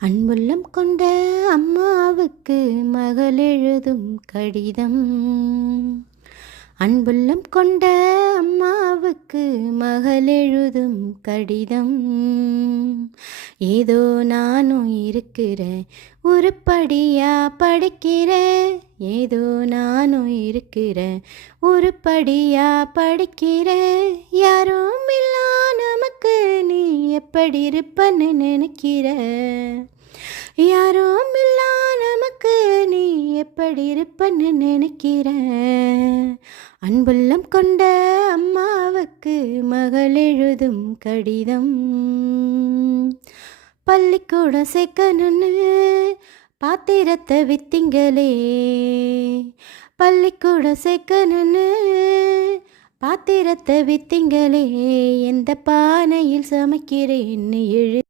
அன்புள்ளம் கொண்ட அம்மாவுக்கு மகள் எழுதும் கடிதம். அன்புள்ளம் கொண்ட அம்மாவுக்கு மகள் எழுதும் கடிதம். ஏதோ நானும் இருக்கிறேன், உருப்படியா படிக்கிறேன். ஏதோ நானும் இருக்கிறேன், உருப்படியா படிக்கிறேன். யாரும் இல்லா நமக்கு நீ எப்படி இருப்பன்னு நினைக்கிற? யாரும் இல்லா நமக்கு நீ எப்படி இருப்பன்னு நினைக்கிற? அன்புள்ளம் கொண்ட அம்மாவுக்கு மகள் எழுதும் கடிதம். பள்ளிக்கூடம் சேர்க்கணுன்னு பாத்திரத்தை வித்தீங்களே, பள்ளிக்கூடம் சேர்க்கணுன்னு பாத்திரத்தை வித்தீங்களே, எந்த பானையில் சமைக்கிறேன்னு எழு